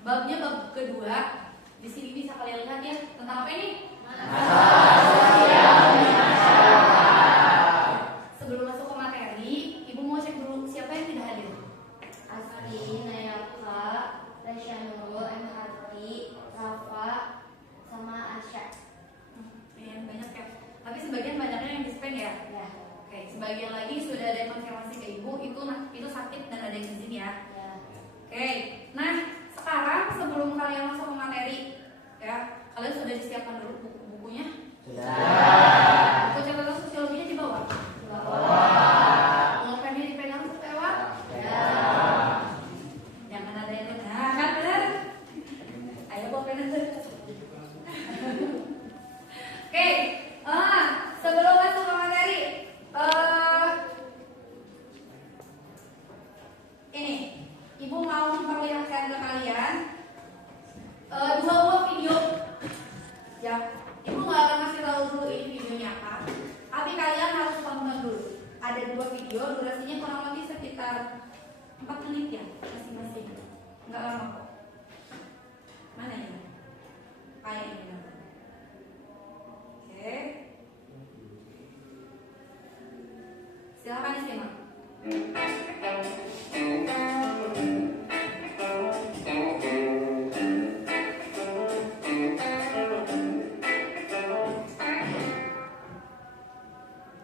Babnya bab kedua. Di sini bisa kalian lihat ya tentang apa ini? Sebelum masuk ke materi, Ibu mau cek dulu siapa yang tidak hadir. Asri, Nayaka, Resyanul, M. Hati, Rafa, sama Asya. Banyak ya. Tapi sebagian banyaknya yang di-spend ya. Ya. Oke, sebagian lagi sudah ada yang konfirmasi ke Ibu itu sakit dan ada yang izin ya. Ya. Oke, nah sekarang sebelum kalian masuk ke materi, ya kalian sudah disiapkan dulu buku-bukunya? Sudah. Buku catatan sosiologinya di bawah. Pulpennya dipegang lewat? Ya. Jangan ada yang nah kan benar? Ayo bawa pena dulu. Oke, sebelum masuk ke materi, ini Ibu mau memperlihatkan ke kalian dua buah video. Ya, Ibu nggak akan kasih tahu dulu ini videonya apa, tapi kalian harus tonton dulu. Ada dua video, durasinya kurang lebih sekitar 4 menit ya masing-masing. Nggak lama kok. Mana ya? Kayak ini nanti. Oke. Silakan disimak.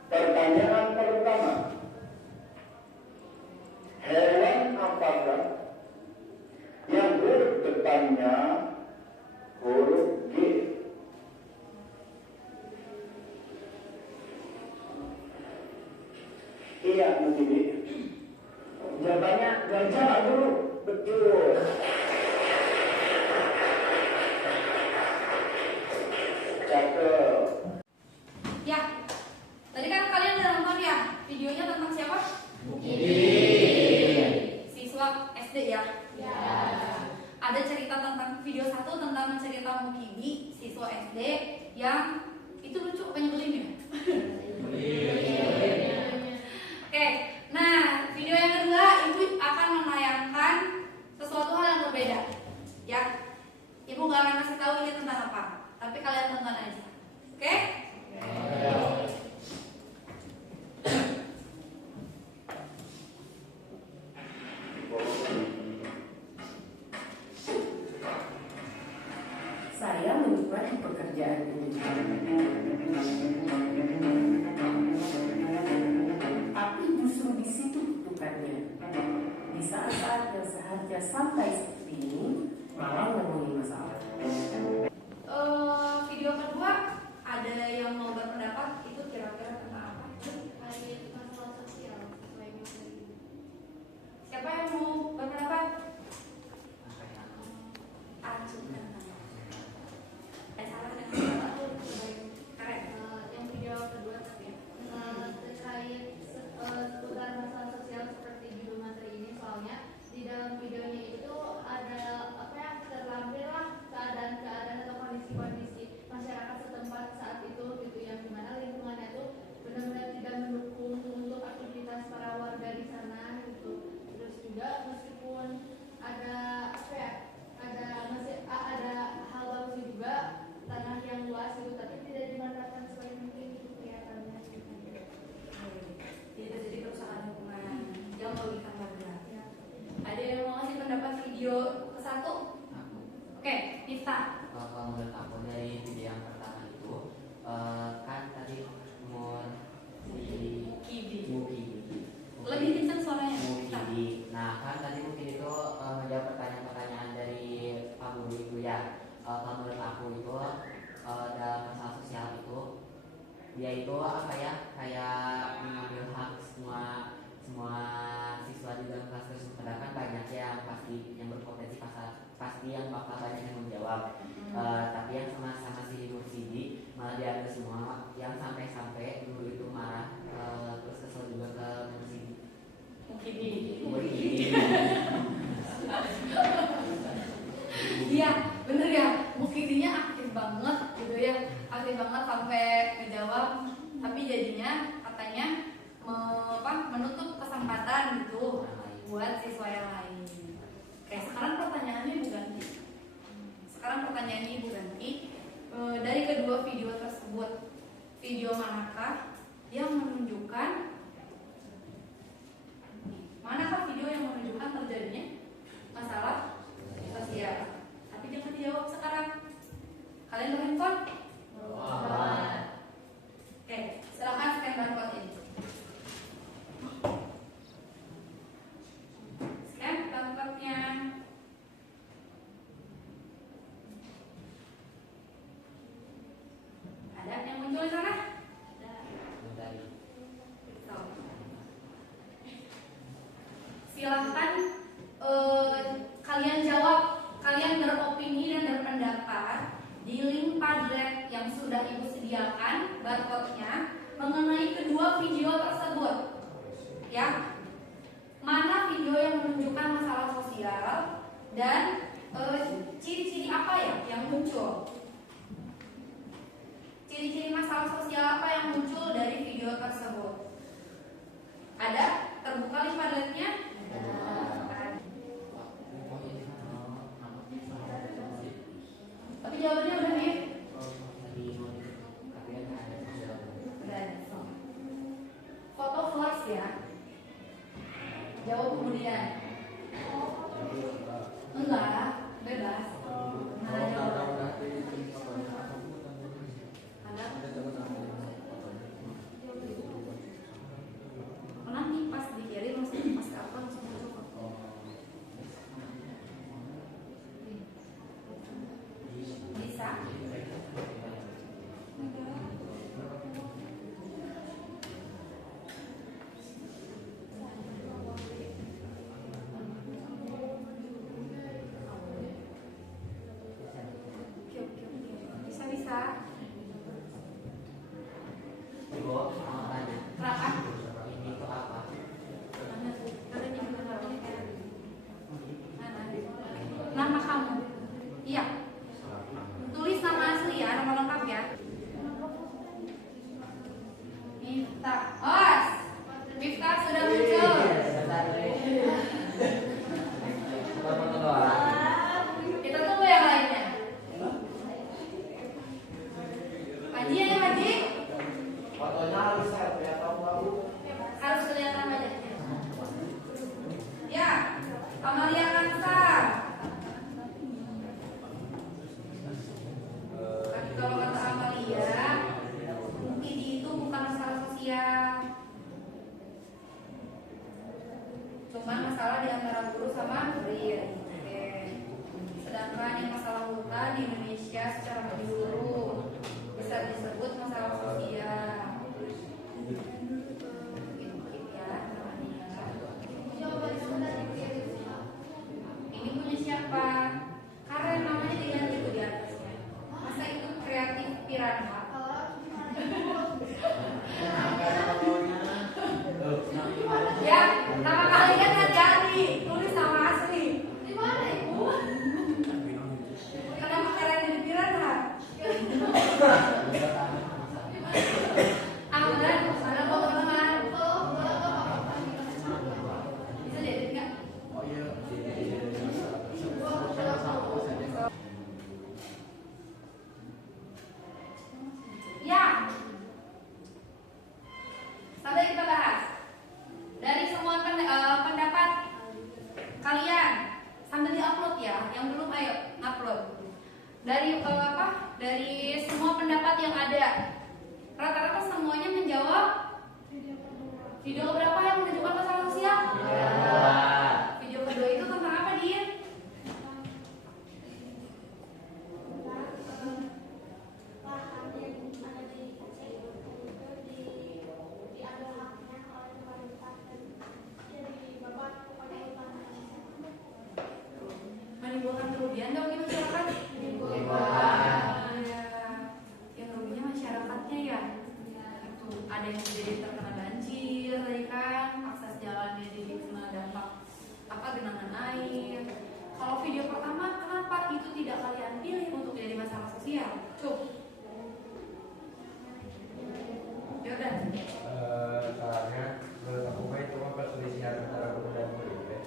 Pertanyaan pertama, hewan apakah yang huruf depannya huruf G? Iya, mungkin. Jawabannya gajah dulu. Betul. Cakep. Ya, tadi kan kalian udah nonton ya videonya tentang siapa? Siswa SD ya. Ya. Ada cerita tentang video satu tentang cerita Mukibi, siswa SD yang itu lucu apa nyebelin ya? Oke, nah video yang kedua Ibu akan menayangkan sesuatu hal yang berbeda, ya. Ibu gak akan kasih tahu ini tentang apa, tapi kalian tonton aja, oke? Saya menikmati pekerjaan ini. Tapi justru di situ kutukannya. Di saat-saat yang seharusnya santai seperti ini, malah ngomongin masalah. Video kedua ada yang mau berpendapat itu kira-kira tentang apa? Terkait masalah sosial sesuai materi. Siapa yang mau berpendapat? Acu kan? Salah dan salah tuh keren. Yang video kedua tapi terkait seputar masalah sosial seperti judul materi ini, soalnya di dalam videonya itu ada terlampirlah keadaan-keadaan atau kondisi-kondisi masyarakat setempat saat itu gitu, yang dimana lingkungannya tuh benar-benar tidak mendukung untuk aktivitas para warga di sana gitu. Terus juga meskipun ada ada hal bagus juga, tanah yang luas gitu, tapi tidak dimanfaatkan sebaik mungkin itu kelihatannya gitu. Tidak jadi kerusakan lingkungan yang merugikan warga. Ya. Ada yang mau ngasih pendapat video ke satu? Oke, Nifta. Kalau menurut aku dari video yang pertama itu kan tadi umur si Kibi. Mukibi. Lebih kencang suaranya. Nifta. Mukibi. Nah kan tadi mungkin itu menjawab pertanyaan-pertanyaan dari Pak Guru itu ya. Kalau menurut aku itu dalam masalah sosial itu dia itu apa ya, kayak mengambil hak semua siswa di dalam kelas tersebut. Padahal banyak yang pasti yang berpotensi pasti yang bakal banyak yang menjawab. Tapi yang sama-sama si Nur Sidi malah diambil semua, yang sampai dulu itu marah, terus kesel juga ke Nur Sidi. Mukibi. Iya, bener ya. Mukibinya aktif banget gitu ya, aktif banget sampai ngejawab. Tapi jadinya katanya menutup kesempatan gitu buat siswa yang lain. Oke, sekarang pertanyaannya bukan kedua video tersebut. Video manakah yang menunjukkan terjadinya masalah sosial? Tapi jangan dijawab sekarang. Kalian bawa handphone? Oke, silakan scan barcode ini. Scan barcode-nya. Ada yang muncul di sana? Silahkan kalian jawab, kalian beropini dan berpendapat di link Padlet yang sudah Ibu sediakan barcode-nya mengenai kedua video tersebut. Ya, mana video yang menunjukkan masalah sosial dan ciri-ciri apa ya yang muncul? Ciri-ciri masalah sosial apa yang muncul dari video tersebut? Ada? Terbuka link Padletnya? Tapi jawabannya udah nih. Foto first ya. Jawab kemudian. Enggak, bebas. Nah, jawab. Nanti pas dikirim langsung pas kapan langsung masuk. Bisa. Bisa. Kenapa? Ini itu apa? Nama kamu? Iya. Tulis nama asli ya, nama lengkap ya. Miftah. Os. Miftah sudah muncul. Kita tunggu yang lainnya. Panji ya, Panji? Fotonya harus saya tahu. Harus kelihatan wajahnya. Ya, Amalia Kansa. Kalau kata Amalia, mungkin itu bukan masalah sosial, cuma masalah di antara guru sama murid. Oke. Sedangkan yang masalah hutan di Indonesia secara menyeluruh bisa disebut masalah sosial. Ini punya siapa? Karen namanya diganti tuh di atasnya. Masa itu kreatif piranha? Ya, nama kalian hati-hati. Tulis nama asli. Di mana Ibu? Kenapa Karen jadi piranha? Ahmad, ada teman-teman. Bisa diedit nggak? Ya. Sampai kita bahas. Dari semua pendapat kalian sambil diupload ya, yang belum ayo upload. Dari Dari semua pendapat yang ada, rata-rata semuanya menjawab video berapa yang menunjukkan masalah sosial? Video kedua itu tentang apa dia? Menimbulkan kerugian dong di masyarakat? Yang ruginya masyarakatnya ya. Itu ada yang jadi terkena banjir, tadi kan akses jalannya jadi kena dampak genangan air. Kalau video pertama, kenapa itu tidak kalian pilih untuk jadi masalah sosial? Cuk. Ya udah. Soalnya menurut aku mah itu mah perselisihan antara guru dan murid ya.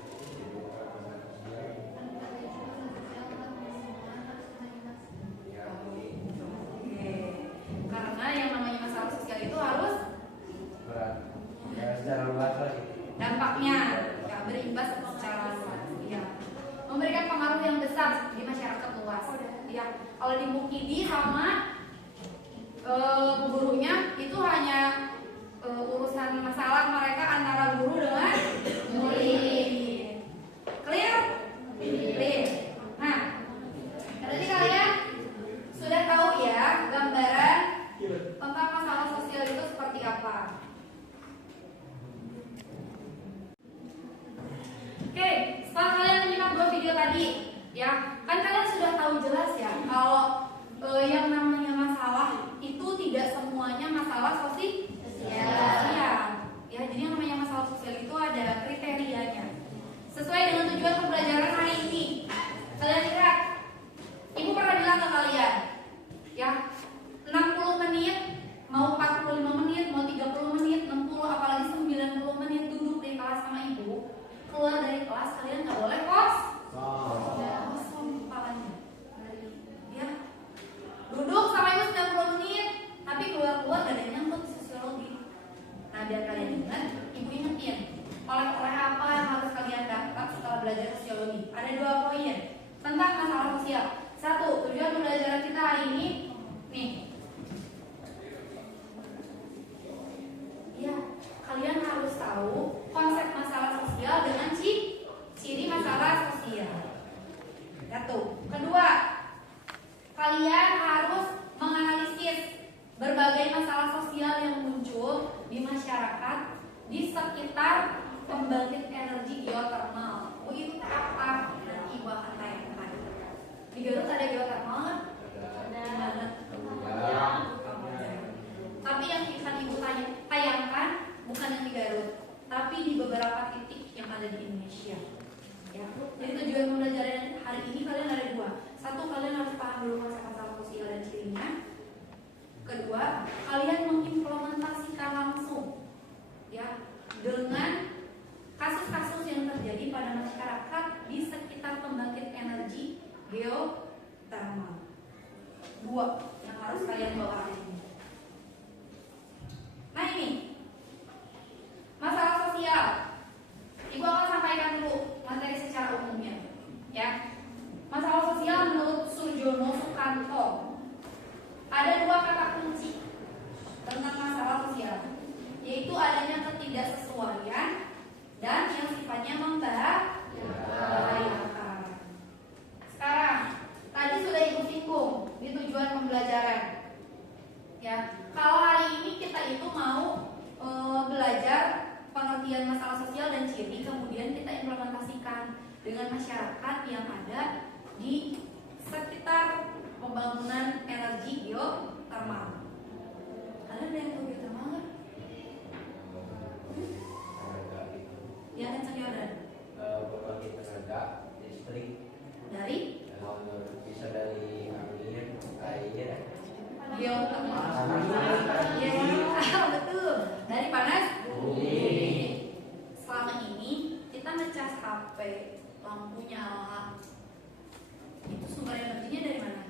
Ya, kalau di Mukidi sama gurunya itu hanya urusan masalah mereka antara guru dengan murid. Clear? Clear. Nah, berarti kalian sudah tahu ya gambaran tentang masalah sosial itu seperti apa. Oke, setelah kalian menyimak 2 video tadi, ya kan kalian sudah tahu jelas ya kalau yang namanya masalah itu tidak semuanya masalah sosial. Ya, jadi yang namanya masalah sosial itu ada kriterianya. Sesuai dengan tujuan pembelajaran hari ini. Kalian lihat, Ibu pernah bilang ke kalian, ya 60 menit, mau 45 menit, mau 30 menit, 60, apalagi 90 menit duduk di kelas sama Ibu. Keluar dari kelas kalian nggak boleh kosong kepalanya. Ya, duduk sama Ibu 90 menit, tapi keluar gak ada yang nyangkut sosiologi. Nah, biar kalian ingat, Ibu ingetin oleh-oleh apa yang harus kalian dapat setelah belajar sosiologi. Ada 2 poin tentang masalah sosial. 1, tujuan pembelajaran kita hari ini nih. Ya, kalian harus tahu konsep masalah sosial dengan ciri masalah sosial. 1. Kedua, kalian harus menganalisis berbagai masalah sosial yang muncul di masyarakat di sekitar pembangkit energi geotermal. Oh, itu apa? Nanti Ibu akan tayangkan. Di Garut ada geotermal kan? Ada. Tapi yang akan Ibu tayangkan bukan yang di Garut, tapi di beberapa titik yang ada di Indonesia. Ya. Jadi tujuan pembelajaran hari ini kalian ada 2. 1, kalian harus paham dulu konsep masalah sosial dan cirinya. Kedua, kalian mengimplementasikan langsung, ya, dengan kasus-kasus yang terjadi pada masyarakat di sekitar pembangkit energi geotermal. 2 yang harus kalian bawa hari ini. Nah, ini masalah sosial. Ibu akan sampaikan dulu materi secara umumnya, ya. Masalah sosial menurut Surjono Sukanto ada 2 kata kunci tentang masalah sosial, yaitu adanya ketidaksesuaian dan yang sifatnya membahayakan. Sekarang, tadi sudah Ibu singgung di tujuan pembelajaran. Ya, kalau hari ini kita itu mau belajar pengertian masalah sosial dan ciri, kemudian kita implementasikan dengan masyarakat yang ada di sekitar pembangunan energi geotermal. Kalian ada yang tahu geotermal nggak? Ya, kencang Yordan. Pembangkit tenaga listrik Dari bisa dari angin, air, geotermal. Ya, betul. Dari panas bumi. Selama ini kita ngecas HP, lampu nyala. Itu sumber energinya dari mana?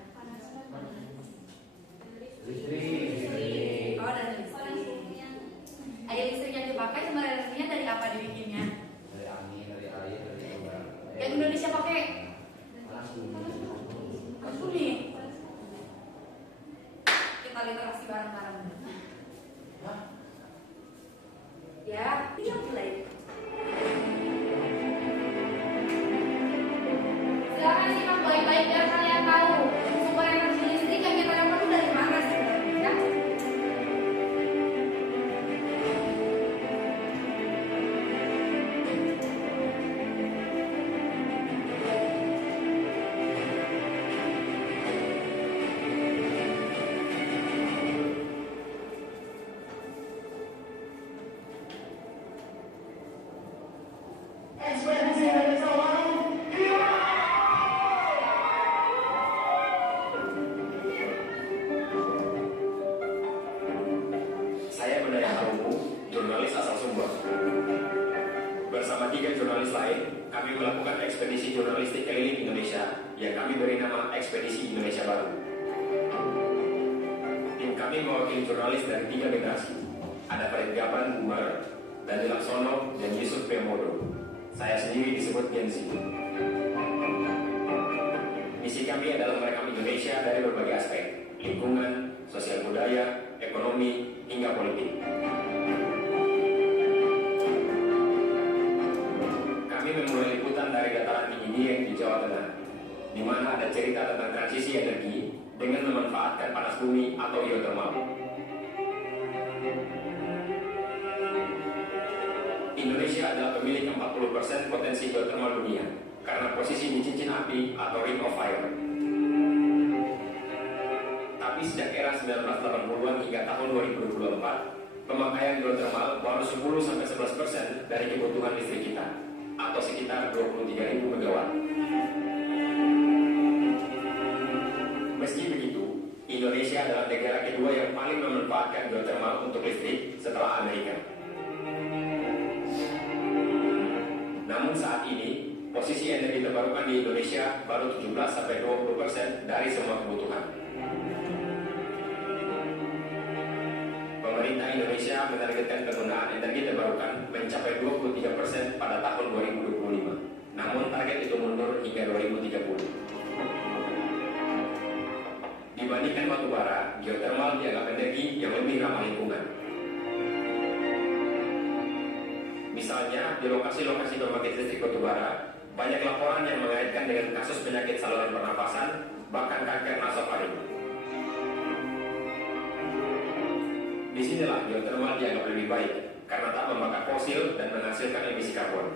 listrik. Oh, dari listrik. Air listrik yang dipakai sumber energinya dari apa dibikinnya? Dari angin, dari air, dari udara. Yang Indonesia pakai Panas bumi. panas bumi. Kita literasi bareng-bareng. Ya, dia mulai. Silakan simak baik-baik biar kalian tahu sumber energi listrik yang kita dapat itu dari mana sebenarnya, ya. Saya Bendaya Harumu, jurnalis asal Sumbar. Bersama 3 jurnalis lain, kami melakukan ekspedisi jurnalistik keliling Indonesia yang kami beri nama Ekspedisi Indonesia Baru. Tim kami mewakili jurnalis dari 3 generasi. Ada Farid Gaban Umar, Dani Laksono, dan Yusuf Pemodo. Saya sendiri disebut Gen Z. Misi kami adalah merekam Indonesia dari berbagai aspek, lingkungan, sosial budaya, ekonomi, hingga politik. Kami memulai liputan dari dataran tinggi Dieng di Jawa Tengah, di mana ada cerita tentang transisi energi dengan memanfaatkan panas bumi atau geothermal. Indonesia adalah pemilik 40% potensi geothermal dunia karena posisi di cincin api atau ring of fire. Tapi sejak era 1980-an hingga tahun 2024, pemakaian geothermal baru 10-11% dari kebutuhan listrik kita, atau sekitar 23.000 megawatt. Meski begitu, Indonesia adalah negara kedua yang paling memanfaatkan geothermal untuk listrik setelah Amerika. Namun saat ini, posisi energi terbarukan di Indonesia baru 17-20% dari semua kebutuhan. Pemerintah Indonesia menargetkan penggunaan energi terbarukan mencapai 23% pada tahun 2025. Namun target itu mundur hingga 2030. Dibandingkan batu bara, geothermal dianggap energi yang lebih ramah lingkungan. Misalnya, di lokasi-lokasi pembangkit listrik batu bara, banyak laporan yang mengaitkan dengan kasus penyakit saluran pernafasan, bahkan kanker nasofaring. Disinilah geothermal dianggap lebih baik, karena tak membakar fosil dan menghasilkan emisi karbon.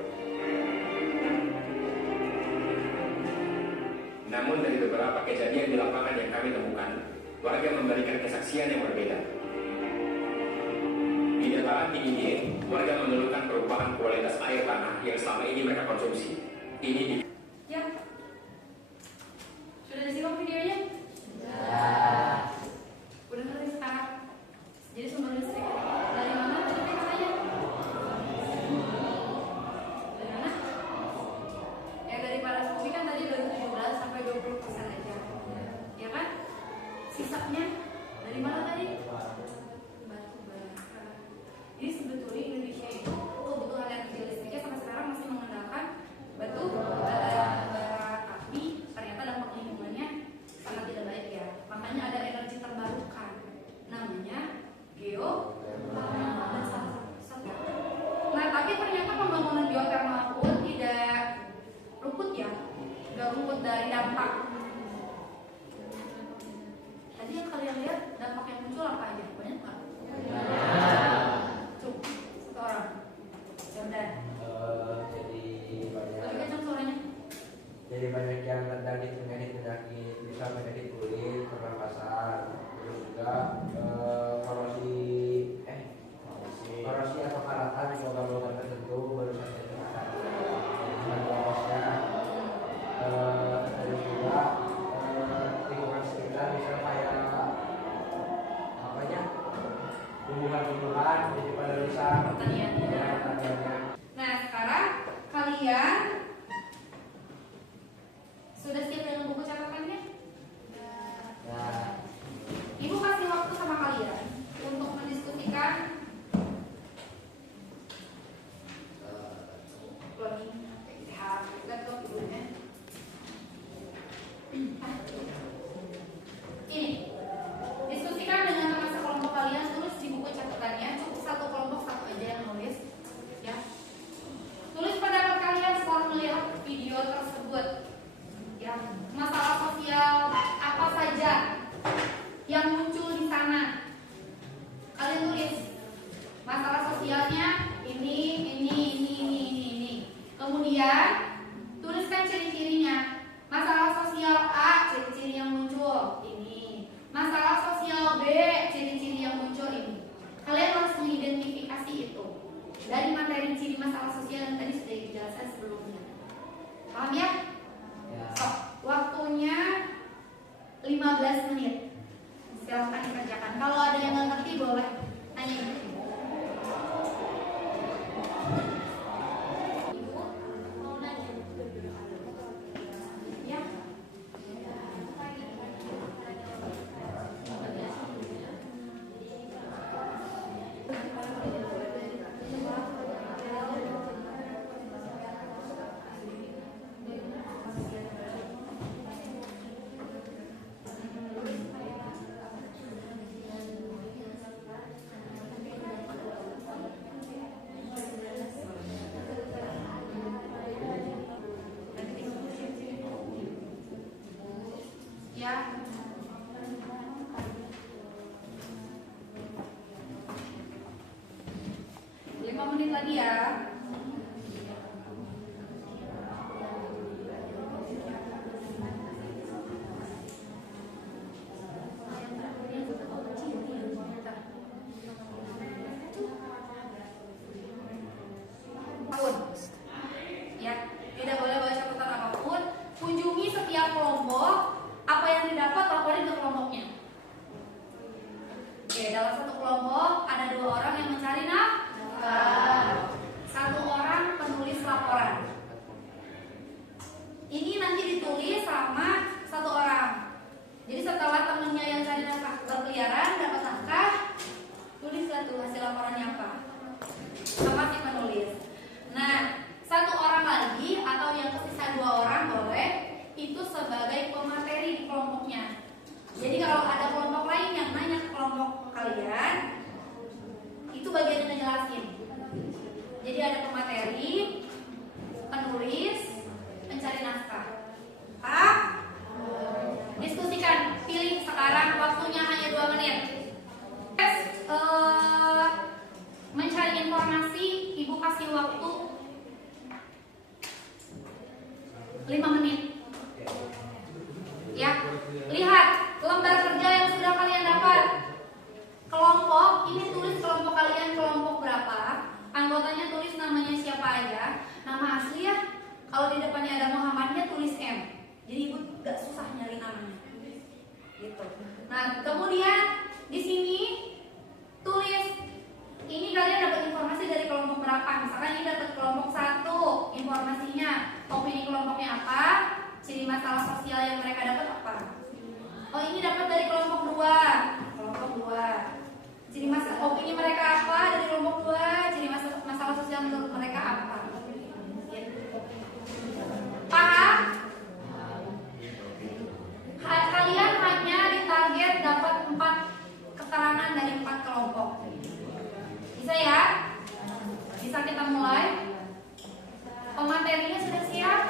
Namun dari beberapa kejadian di lapangan yang kami temukan, warga memberikan kesaksian yang berbeda. Di dataran tinggi Dieng, warga mengeluhkan perubahan kualitas air tanah yang selama ini mereka konsumsi. Ini di... Ya. Sudah disimak videonya? Ya. Udah ngerti sekarang? Jadi sumber listrik dari mana tadi katanya? Dari mana? Ya dari panas bumi kan tadi baru 17-20% aja. Ya kan? Sisanya dari mana tadi? Batu bara. Jadi sebetulnya Indonesia itu kebutuhan energi listriknya sampai sekarang masih mengandalkan batu bara, tapi ternyata dampak lingkungannya sangat tidak baik ya. Makanya ada energi terbarukan, namanya geothermal. Nah, tapi ternyata pembangunan geothermal pun tidak luput ya, nggak luput dari dampak. Tadi yang kalian lihat dampak yang muncul apa aja? Banyak nggak? Tuh, satu orang. Jordan. Lebih kencang suaranya. Jadi banyak yang terjangkit penyakit bisa penyakit kulit, pernapasan, terus juga korosi atau karatan di logam-logam tertentu baru saja terlihat. Terus juga lingkungan sekitar bisa kayak apa ya, tumbuhan-tumbuhan jadi pada rusak. Pertaniannya. Ya, pertaniannya. Nah, sekarang kalian sudah siap dengan buku catatannya? Ya. Ibu kasih waktu sama kalian untuk mendiskusikan laptop dulu ya. Ini diskusikan dengan teman sekelompok kalian, tulis di buku catatannya. Cukup satu kelompok satu aja yang nulis ya. Tulis pendapat kalian setelah melihat video tersebut ya. Masalah sosial apa saja yang muncul di sana, kalian tulis. Masalah sosialnya ini. Kemudian tuliskan ciri-cirinya. Masalah sosial A, ciri-ciri yang muncul ini. Masalah sosial B, ciri-ciri yang muncul ini. Kalian harus mengidentifikasi itu dari materi ciri masalah sosial yang tadi sudah dijelaskan sebelumnya. Paham ya? Ya. So, waktunya 15 menit. Silahkan dikerjakan. Kalau ada yang nggak ngerti boleh tanya. Ibu mau nanya? Ya. Ya. 5 menit lagi ya. Ya, tidak boleh bawa catatan apapun. Kunjungi setiap kelompok. Apa yang didapat laporin ke kelompoknya. Oke, dalam satu kelompok ada 2 orang yang mencari nafkah. 1 orang penulis laporan. Ini nanti ditulis sama 1 orang. Jadi setelah temennya yang cari nafkah berkeliaran dapat nafkah, tulislah tuh hasil laporannya apa. Sama si penulis. Nah, 1 orang lagi atau yang tersisa 2 orang boleh itu sebagai pemateri di kelompoknya. Jadi kalau ada kelompok lain yang nanya ke kelompok kalian, itu bagian yang ngejelasin. Jadi ada pemateri, penulis, pencari naskah. Pak, diskusikan, pilih sekarang waktunya hanya 2 menit. Mencari informasi, ibu kasih waktu 5 menit. Ya, lihat lembar kerja yang sudah kalian dapat. Kelompok, ini tulis kelompok kalian kelompok berapa. Anggotanya tulis namanya siapa aja. Nama asli ya. Kalau di depannya ada Muhammadnya tulis M. Jadi ibu gak susah nyari namanya. Gitu. Nah, kemudian di sini tulis ini kalian dapat informasi dari kelompok berapa. Misalkan ini dapat kelompok 1, informasinya, opini kelompoknya apa, ciri masalah sosial yang mereka dapat apa. Oh, ini dapat dari kelompok 2. Kelompok 2. Ciri masalah opini mereka apa dari kelompok 2, ciri masalah sosial menurut mereka apa. Paham? Kalian hanya ditarget dapat 4 keterangan dari 4 kelompok. Bisa ya? Bisa kita mulai? Pematerinya sudah siap?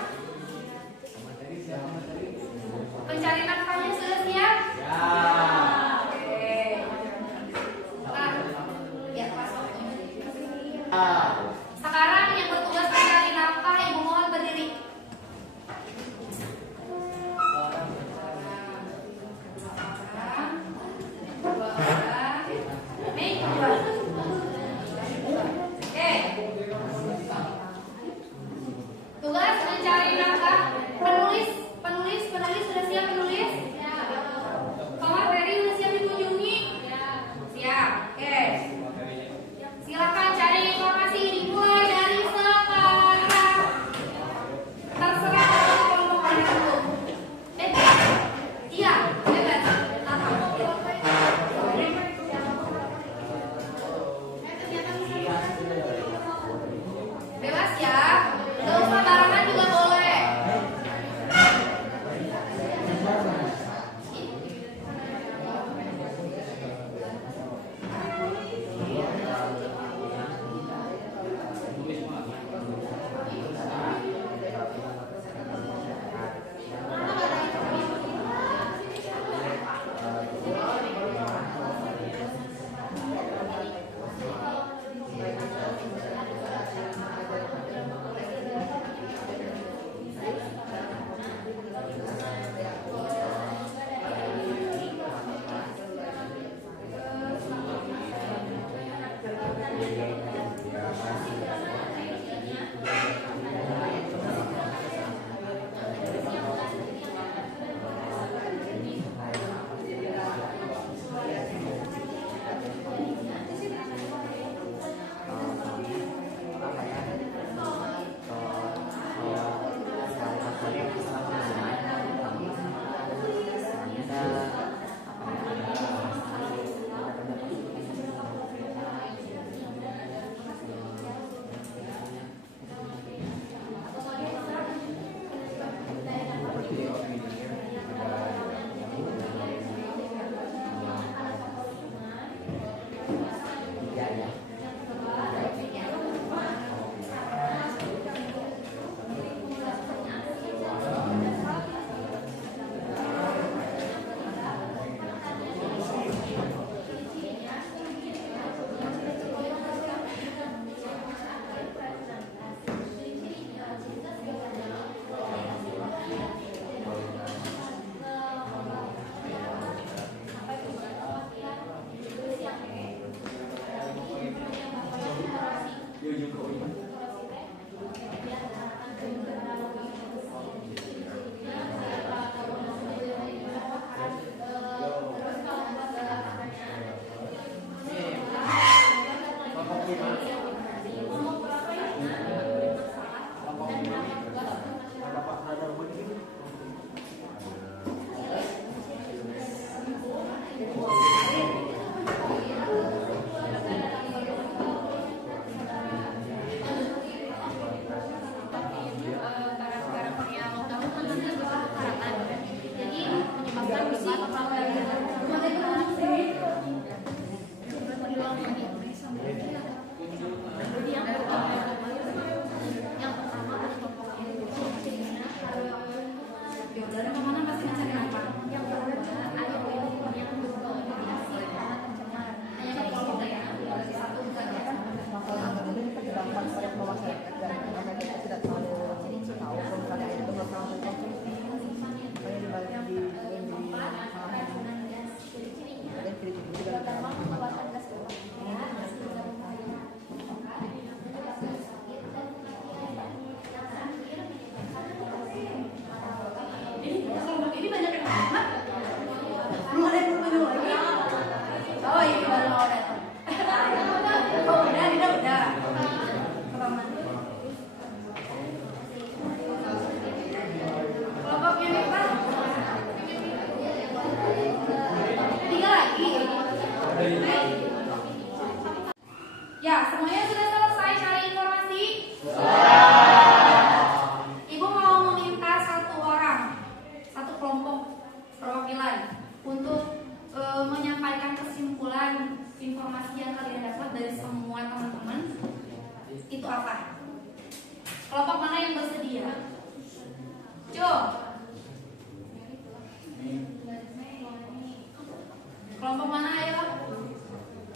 Kelompok mana ayo?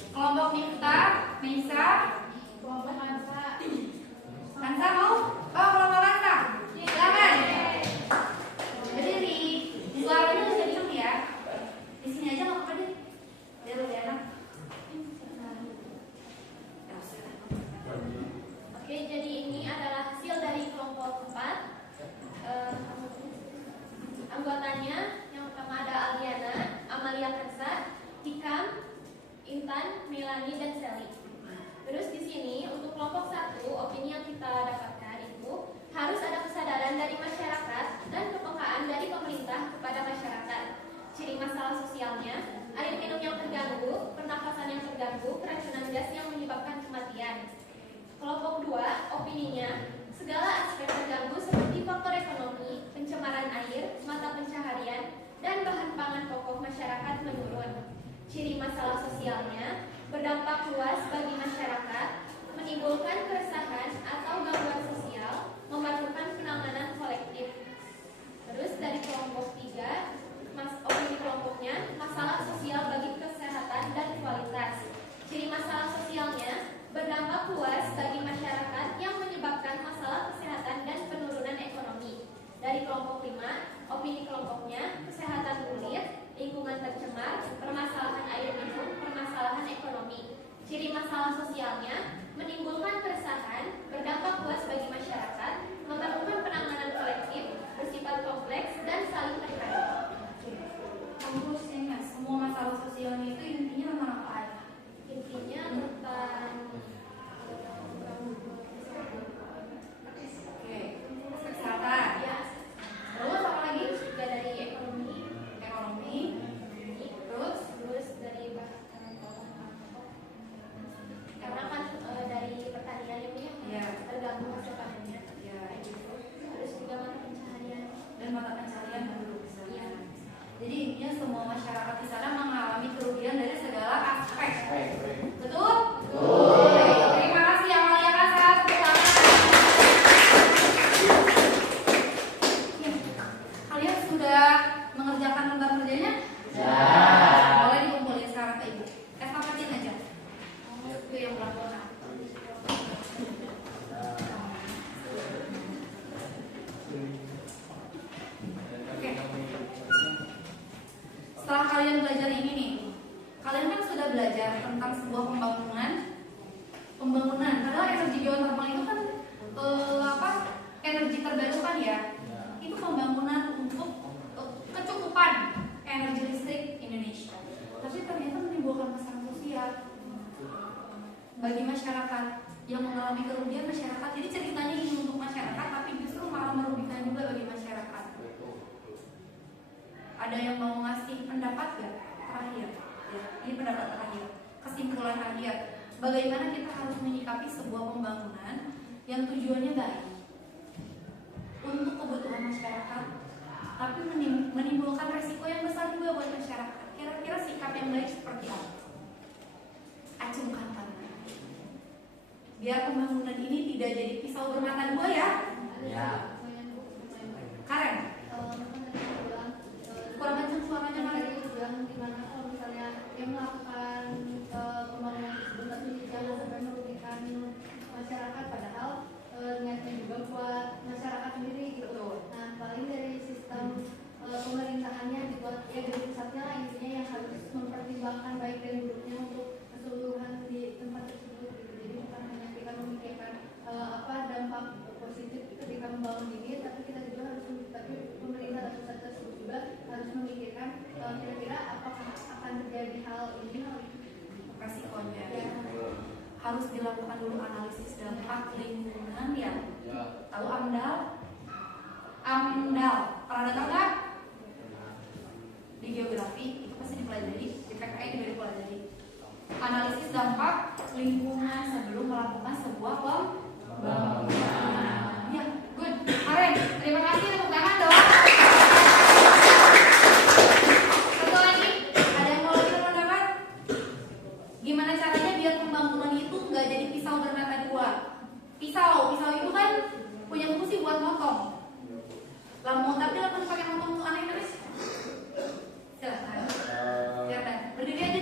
Kelompok Miftah, Nisa, Kelompok Hansa. Hansa mau? Oh, kelompok Hansa. Silakan. Berdiri. Suaranya nggak usah diam ya. Di sini aja nggak apa-apa deh. Biar lebih enak. Oke, jadi ini adalah hasil dari kelompok 4. Anggotanya yang pertama ada Aliana, Amalia Kansa, Hikam, Intan, Melani, dan Sally. Terus di sini untuk kelompok 1, opini yang kita dapatkan itu harus ada kesadaran dari masyarakat dan kepekaan dari pemerintah kepada masyarakat. Ciri masalah sosialnya, air minum yang terganggu, pernafasan yang terganggu, keracunan gas yang menyebabkan kematian. Kelompok 2, opininya, segala aspek terganggu seperti faktor ekonomi, pencemaran air, mata pencaharian, dan bahan pangan pokok masyarakat menurun. Ciri masalah sosialnya, berdampak luas bagi masyarakat, menimbulkan keresahan atau gangguan sosial, memerlukan penanganan kolektif. Terus dari kelompok 3, opini kelompoknya, masalah sosial bagi kesehatan dan kualitas. Ciri masalah sosialnya, berdampak luas bagi masyarakat yang menyebabkan masalah kesehatan dan penurunan ekonomi. Dari kelompok 5, opini kelompoknya, kesehatan kulit, lingkungan tercemar, permasalahan air minum, permasalahan ekonomi. Ciri masalah sosialnya, menimbulkan keresahan, berdampak luas bagi masyarakat, memerlukan penanganan kolektif, bersifat kompleks, dan saling terkait. Konklusinya, semua masalah sosialnya itu intinya tentang apa aja? Intinya tentang Kesehatan. ya, Terus apa lagi? juga dari ekonomi, Terus dari bahan pokok. Karena kan dari pertanian itu ya Iya. terganggu hasil panennya. ya itu Terus juga mata pencaharian. dan mata pencaharian penduduk di sana. Iya. Jadi intinya semua masyarakat di sana mengalami kerugian dari segala aspek. Betul? Betul. Terima kasih Amalia Kasar. Ya, kalian sudah mengerjakan lembar kerjanya? Boleh dikumpulin sekarang ke ibu. Estafetin aja. Itu yang belakang. Oke. Setelah kalian belajar ini nih, kalian kan sudah belajar tentang sebuah pembangunan. Padahal energi geothermal itu kan energi terbarukan ya. Itu pembangunan untuk kecukupan energi listrik Indonesia. Tapi ternyata menimbulkan masalah sosial bagi masyarakat yang mengalami kerugian masyarakat. Jadi ceritanya ini untuk masyarakat, tapi justru malah merugikan juga bagi masyarakat. Ada yang mau ngasih pendapat gak? Terakhir ya, ini pendapat terakhir, kesimpulan akhir. Bagaimana kita harus menyikapi sebuah pembangunan yang tujuannya baik untuk kebutuhan masyarakat, tapi menimbulkan resiko yang besar juga buat masyarakat. Kira-kira sikap yang baik seperti apa? Acungkan tangan, biar pembangunan ini tidak jadi pisau bermata dua ya. Ya. Karen, kurang kenceng suaranya Karen. Dimana kalau misalnya yang melakukan pembangunan tersebut tapi jangan sampai merugikan masyarakat, padahal niatnya juga buat masyarakat sendiri gitu. Nah, paling dari sistem pemerintahannya dibuat ya dari pusatnya lah intinya yang harus mempertimbangkan baik dan buruknya untuk keseluruhan di tempat tersebut gitu. Jadi bukan hanya kita memikirkan dampak positif ketika membangun ini, tapi kita juga harus, tapi pemerintah dan pusat tersebut juga harus memikirkan kira-kira apakah akan terjadi hal ini Resikonya ya. harus dilakukan dulu analisis dampak lingkungan ya. Tahu AMDAL? Pernah dengar nggak? Di geografi itu pasti dipelajari, di PKI juga dipelajari. Analisis dampak lingkungan sebelum melakukan sebuah pembangunan. Ya, good. Karen, terima kasih, tepuk tangan dong. Satu lagi, ada yang mau lagi pendapat? Gimana caranya biar pembangunan itu nggak jadi pisau bermata dua? Pisau itu kan punya fungsi buat motong. Lamun tapi lamun pakai motong tuh aneh terus. Silakan. Berdiri aja.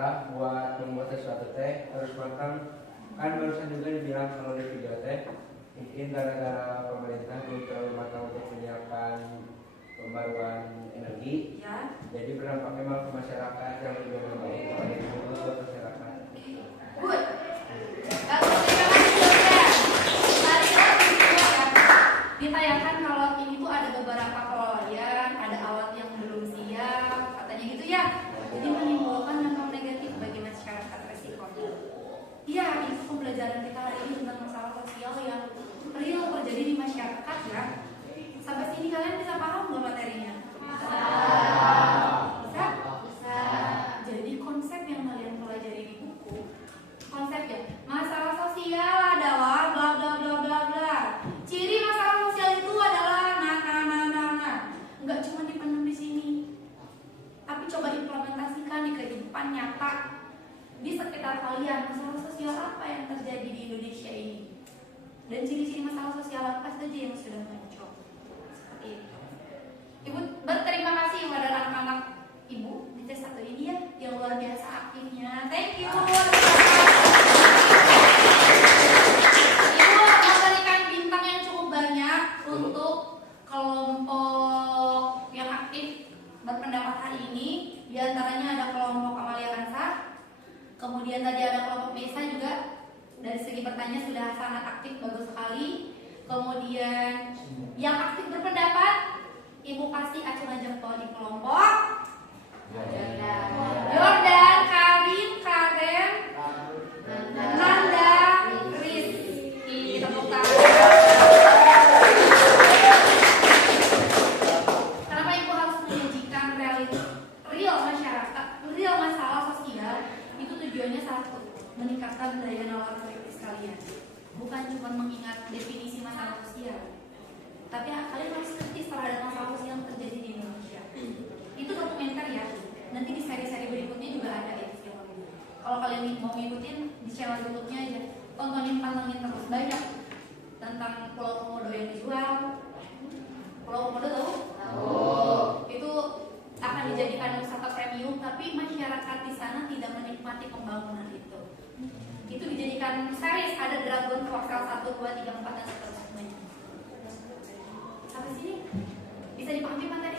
pemerintah buat membuat sesuatu teh harus matang. Kan barusan juga dibilang kalau di video teh mungkin gara-gara pemerintah belum terlalu matang untuk menyiapkan pembaruan energi, Ya. jadi berdampaknya malah ke masyarakat yang lebih baik kepada buat masyarakat. Good. Terima kasih Dokter. Tadi kan ditayangkan kalau ini tuh ada beberapa kelalaian, ada alat yang belum siap, katanya gitu ya. Jadi menimbulkan dampak negatif bagi masyarakat resikonya. Iya, itu pembelajaran kita hari ini tentang masalah sosial yang real terjadi di masyarakat ya. Sampai sini kalian bisa paham nggak materinya? Bisa? Bisa. Jadi konsep yang kalian pelajari di buku, konsepnya masalah sosial adalah bla bla bla bla bla. Ciri masalah sosial itu adalah nah. Nggak cuma dipendam di sini, tapi coba implementasikan di kehidupan nyata di sekitar kalian. Masalah sosial apa yang terjadi di Indonesia ini? Dan ciri-ciri masalah sosial apa saja yang sudah muncul? Seperti itu. Ibu berterima kasih kepada anak-anak Ibu di tes 1 ini ya, yang luar biasa aktifnya. Thank you. Ibu memberikan bintang yang cukup banyak untuk kelompok yang aktif berpendapat hari ini. Di antaranya ada kelompok Amalia Kansa, kemudian tadi ada kelompok Mesa juga. Dari segi bertanya sudah sangat aktif, bagus sekali. Kemudian yang aktif berpendapat, Ibu kasih acungan jempol di kelompok Jordan, Karin, Karen, Nanda, Rizky. Tepuk tangan. Kenapa Ibu harus menyajikan real masyarakat, real masalah sosial? Itu tujuannya satu, meningkatkan daya nalar kritis kalian. Bukan cuma mengingat definisi masalah sosial, tapi kalian harus kritis terhadap masalah sosial yang terjadi di Indonesia. Itu dokumenter ya. Nanti di seri-seri berikutnya juga ada ya filmnya. Kalau kalian mau ngikutin di channel YouTube-nya aja, tontonin, pantengin terus. Banyak tentang Pulau Komodo yang dijual. Pulau Komodo tahu? Itu akan dijadikan wisata premium, tapi masyarakat di sana tidak menikmati pembangunan itu. Itu dijadikan series, ada Dragon Hotel 1, 2, 3, 4 dan seterusnya. Sampai sini bisa dipahami materi